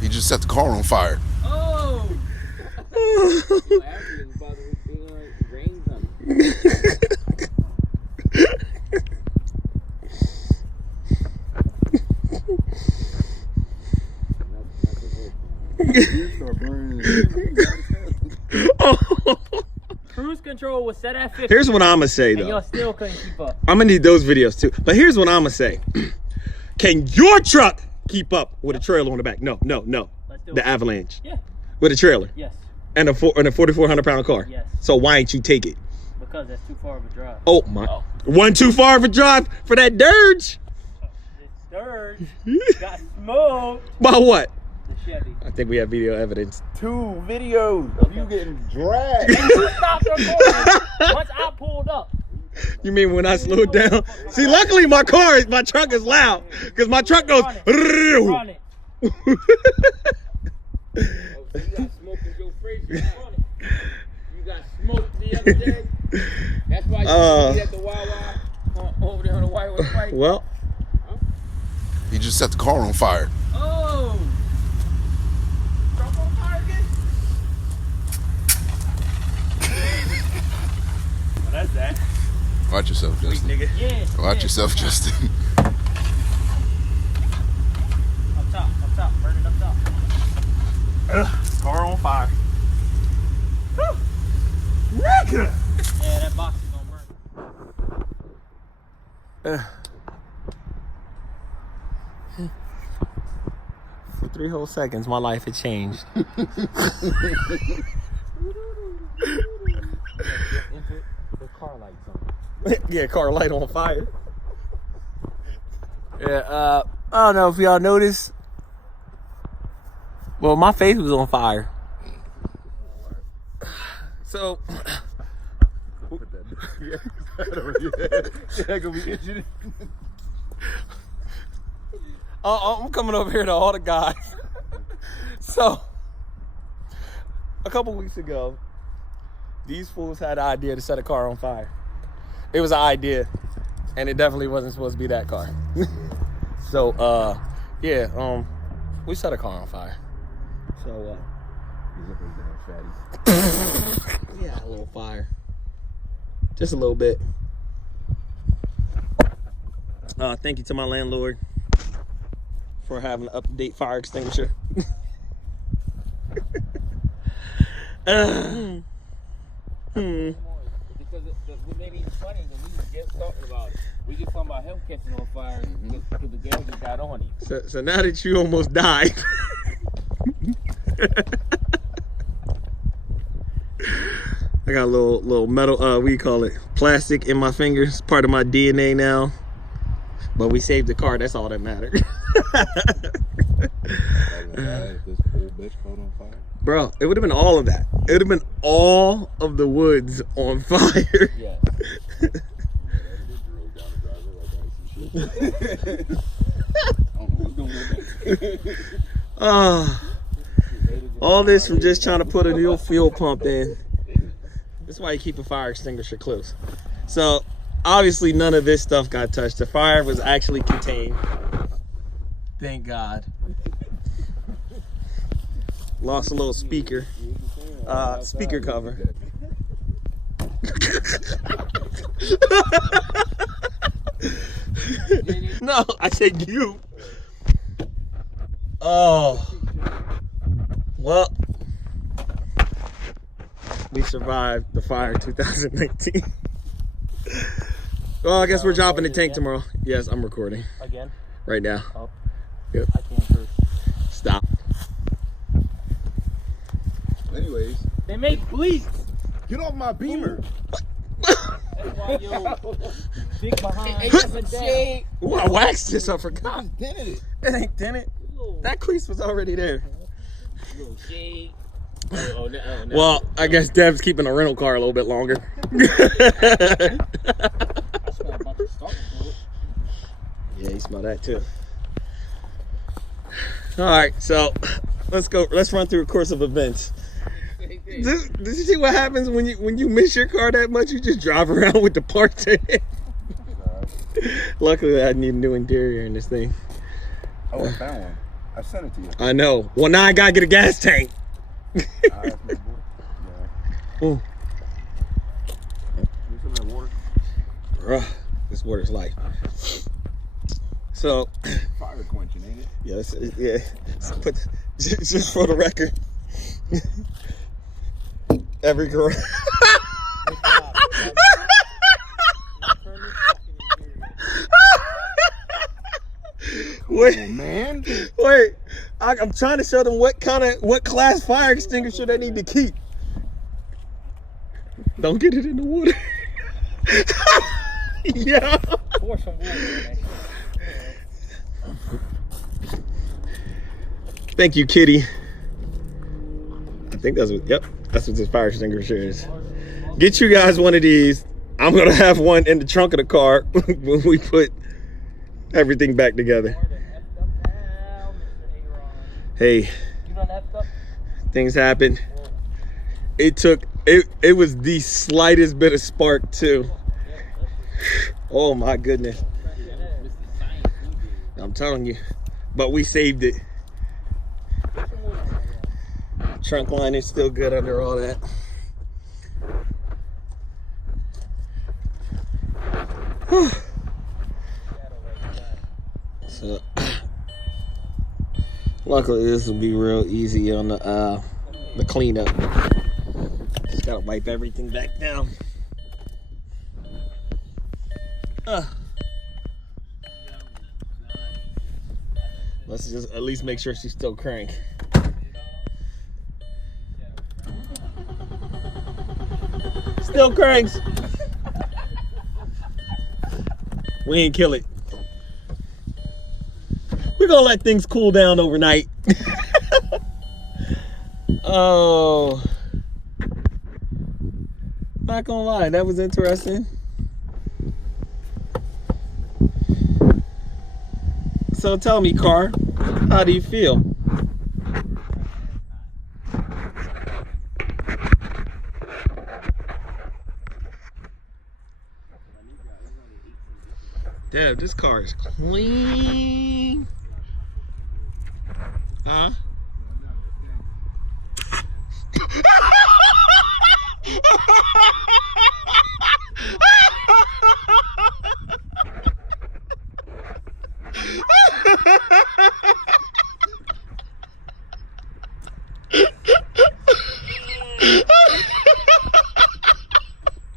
He just set the car on fire. Oh! Cruise control was set at 50. Here's what I'ma say though. And y'all still couldn't keep up. I'm gonna need those videos too. But here's what I'ma say. Can your truck keep up with a trailer on the back? No. Let's do The it. Avalanche. Yeah. With a trailer. Yes. And a 4,400 pound car. Yes. So why ain't you take it? Because that's too far of a drive. Oh my. One too far of a drive for that dirge. This Dirge got smoked. By what? The Chevy. I think we have video evidence. 2 videos of you getting dragged. You stopped recording once I pulled up. You mean when I slowed down? See, luckily my truck is loud. Because my truck goes. Run it. You got smoked in your face. You got smoked the other day. That's why you see at the Wawa over there on the White White. Well. He just set the car on fire. Oh! Truck on fire again? Well, that's that. Watch yourself, Justin. Nigga. Yeah. Watch yourself, Justin. Up top. Burn it up top. Car on fire. Nigga! Yeah, that box is gonna burn. For 3 whole seconds, my life had changed. The car lights on. Yeah, car light on fire. Yeah, I don't know if y'all noticed. Well, my face was on fire. So, I'm coming over here to all the guys. So, a couple weeks ago, these fools had the idea to set a car on fire. It was an idea, and it definitely wasn't supposed to be that car. So, yeah, we set a car on fire. So, yeah, a little fire. Just a little bit. Thank you to my landlord for having an up-to-date fire extinguisher. Because what made it funny is that we were just talking about it. We just talking about him catching on fire because the gas just got on him. So now that you almost died, I got a little metal, what do you call it? Plastic in my fingers, part of my DNA now. But we saved the car, that's all that mattered. Bro, it would have been all of that. It would have been all of the woods on fire. Yeah. All this from just trying to put a new fuel pump in. That's why you keep a fire extinguisher close. So obviously none of this stuff got touched. The fire was actually contained. Thank God. Lost a little speaker. Speaker cover. No, I said you. Oh. Well, we survived the fire 2019. Well, I guess we're dropping the tank tomorrow. Yes, I'm recording. Again? Right now. Oh. Yep. I can't prove. Stop. Anyways, They make bleeps. get off my Beamer. That's why yo big behind doesn't down. Ooh, I waxed this, I forgot. Just dented it. It ain't dented. That crease was already there. Little shade. Well, I guess Dev's keeping a rental car a little bit longer. Yeah, you smell that too. All right, so let's go. Let's run through a course of events. Did you see what happens when you miss your car that much? You just drive around with the parts in it. Luckily, I need a new interior in this thing. Oh, I found one. I sent it to you. I know. Well, now I gotta get a gas tank. That's my boy. Yeah. Ooh. Need some of that water? This water's life. So, Fire quenching, ain't it? yes, yeah. So just for the record, every girl. Wait, Oh, man. wait. I'm trying to show them what class fire extinguisher they need to keep. Don't get it in the water. Yeah. Pour some water in there. Thank you, Kitty. I think that's what this fire extinguisher is. Get you guys one of these. I'm gonna have one in the trunk of the car when we put everything back together. Hey, You done effed up? things happen. It was the slightest bit of spark too. Oh my goodness. I'm telling you. But we saved it. Trunk line is still good under all that. Whew. So luckily this will be real easy on the cleanup. Just gotta wipe everything back down. Let's just at least make sure she's still crank. Still cranks. We ain't kill it. We're gonna let things cool down overnight. Oh, not gonna lie, that was interesting. So tell me, Car, how do you feel? Damn, this car is clean. Huh?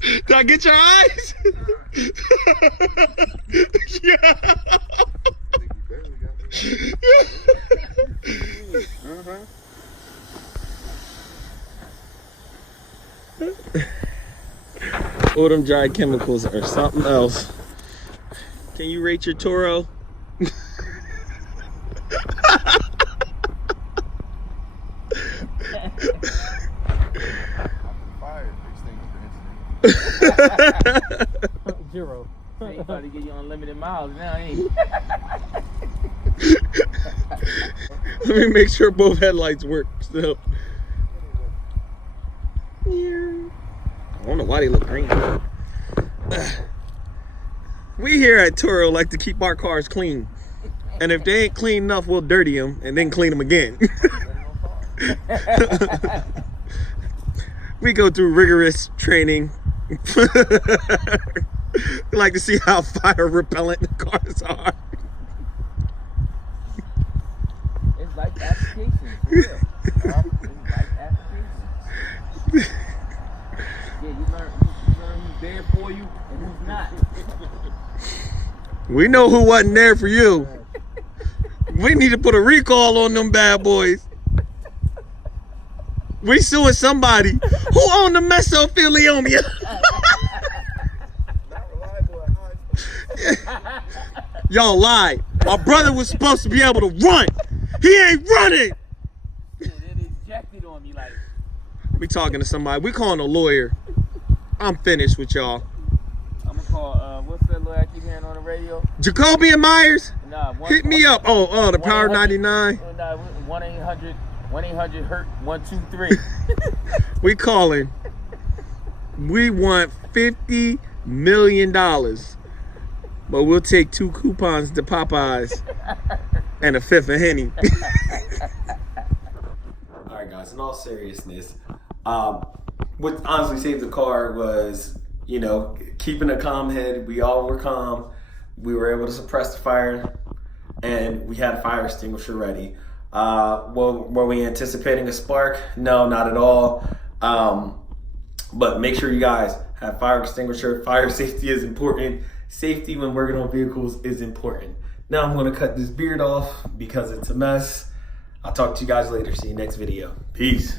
Did I get your eyes? Yeah. All them dry chemicals are something else. Can you rate your Toro? Fire extinguisher. 0. They about to get you unlimited miles now, ain't you? Let me make sure both headlights work still. I don't know why they look green. We here at Toro like to keep our cars clean. And if they ain't clean enough, we'll dirty them and then clean them again. We go through rigorous training. We like to see how fire repellent the cars are. It's like applications, for real. It's like applications. Yeah, you learn who's there for you and who's not. We know who wasn't there for you. We need to put a recall on them bad boys. We suing somebody. Who owned the mesothelioma? Y'all lied. My brother was supposed to be able to run. He ain't running. They ejected on me like. We talking to somebody. We calling a lawyer. I'm finished with y'all. I'm gonna call. What's that lawyer I keep hearing on the radio? Jacoby and Myers, Nah, hit me up. Oh, the Power 99. 1-800 hurt 123. We calling. We want $50 million, but we'll take 2 coupons to Popeyes. and a fifth of Henny. All right, guys, in all seriousness, what honestly saved the car was, you know, keeping a calm head. We all were calm. We were able to suppress the fire, and we had a fire extinguisher ready. Were we anticipating a spark? No, not at all. But make sure you guys have fire extinguisher. Fire safety is important. Safety when working on vehicles is important. Now I'm going to cut this beard off because it's a mess. I'll talk to you guys later. See you next video. Peace.